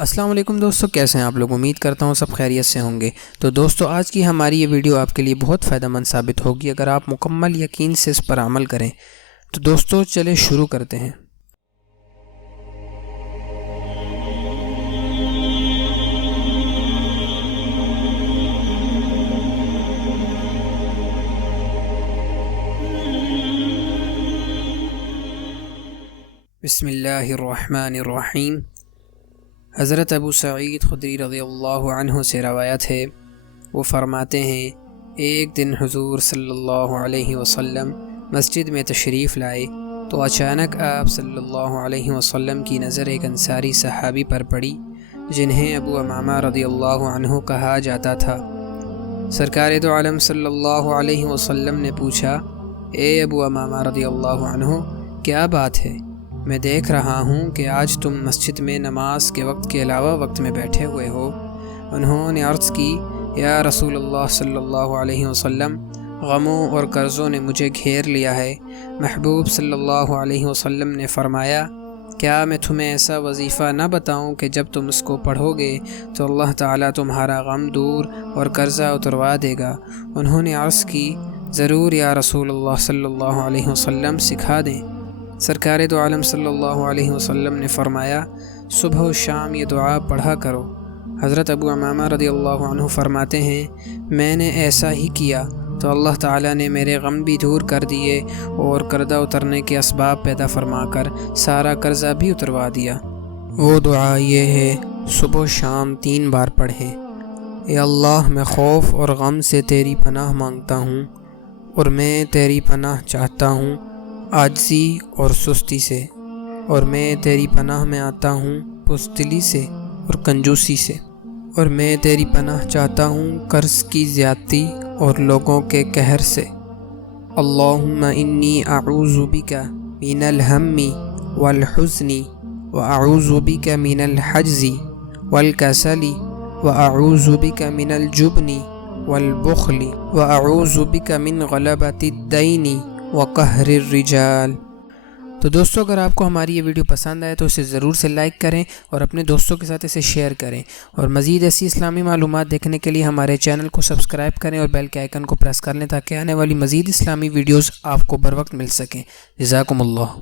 السلام علیکم دوستو، کیسے ہیں آپ لوگ؟ امید کرتا ہوں سب خیریت سے ہوں گے۔ تو دوستو، آج کی ہماری یہ ویڈیو آپ کے لیے بہت فائدہ مند ثابت ہوگی اگر آپ مکمل یقین سے اس پر عمل کریں۔ تو دوستو چلے شروع کرتے ہیں۔ بسم اللہ الرحمن الرحیم۔ حضرت ابو سعید خدری رضی اللہ عنہ سے روایت ہے، وہ فرماتے ہیں ایک دن حضور صلی اللہ علیہ وسلم مسجد میں تشریف لائے تو اچانک آپ صلی اللہ علیہ وسلم کی نظر ایک انصاری صحابی پر پڑی جنہیں ابو امامہ رضی اللہ عنہ کہا جاتا تھا۔ سرکار دو عالم صلی اللہ علیہ وسلم نے پوچھا، اے ابو امامہ رضی اللہ عنہ، کیا بات ہے؟ میں دیکھ رہا ہوں کہ آج تم مسجد میں نماز کے وقت کے علاوہ وقت میں بیٹھے ہوئے ہو۔ انہوں نے عرض کی، یا رسول اللہ صلی اللہ علیہ وسلم، غموں اور قرضوں نے مجھے گھیر لیا ہے۔ محبوب صلی اللہ علیہ وسلم نے فرمایا، کیا میں تمہیں ایسا وظیفہ نہ بتاؤں کہ جب تم اس کو پڑھو گے تو اللہ تعالیٰ تمہارا غم دور اور قرضہ اتروا دے گا؟ انہوں نے عرض کی، ضرور یا رسول اللہ صلی اللہ علیہ وسلم، سکھا دیں۔ سرکار دو عالم صلی اللہ علیہ وسلم نے فرمایا، صبح و شام یہ دعا پڑھا کرو۔ حضرت ابو امامہ رضی اللہ عنہ فرماتے ہیں، میں نے ایسا ہی کیا تو اللہ تعالیٰ نے میرے غم بھی دور کر دیے اور قرضہ اترنے کے اسباب پیدا فرما کر سارا قرضہ بھی اتروا دیا۔ وہ دعا یہ ہے، صبح و شام 3 بار پڑھیں۔ اے اللہ، میں خوف اور غم سے تیری پناہ مانگتا ہوں اور میں تیری پناہ چاہتا ہوں عاجزی اور سستی سے، اور میں تیری پناہ میں آتا ہوں بزدلی سے اور کنجوسی سے، اور میں تیری پناہ چاہتا ہوں قرض کی زیادتی اور لوگوں کے قہر سے۔ اللہم انی اعوذ بک من الہم والحزن واعوذ بک من الحجز والکسل واعوذ بک من الجبن والبخل واعوذ بک من غلبۃ الدین وقہر الرجال۔ تو دوستو، اگر آپ کو ہماری یہ ویڈیو پسند آئے تو اسے ضرور سے لائک کریں اور اپنے دوستوں کے ساتھ اسے شیئر کریں، اور مزید ایسی اسلامی معلومات دیکھنے کے لیے ہمارے چینل کو سبسکرائب کریں اور بیل کے آئیکن کو پریس کر لیں تاکہ آنے والی مزید اسلامی ویڈیوز آپ کو بر وقت مل سکیں۔ جزاکم اللہ۔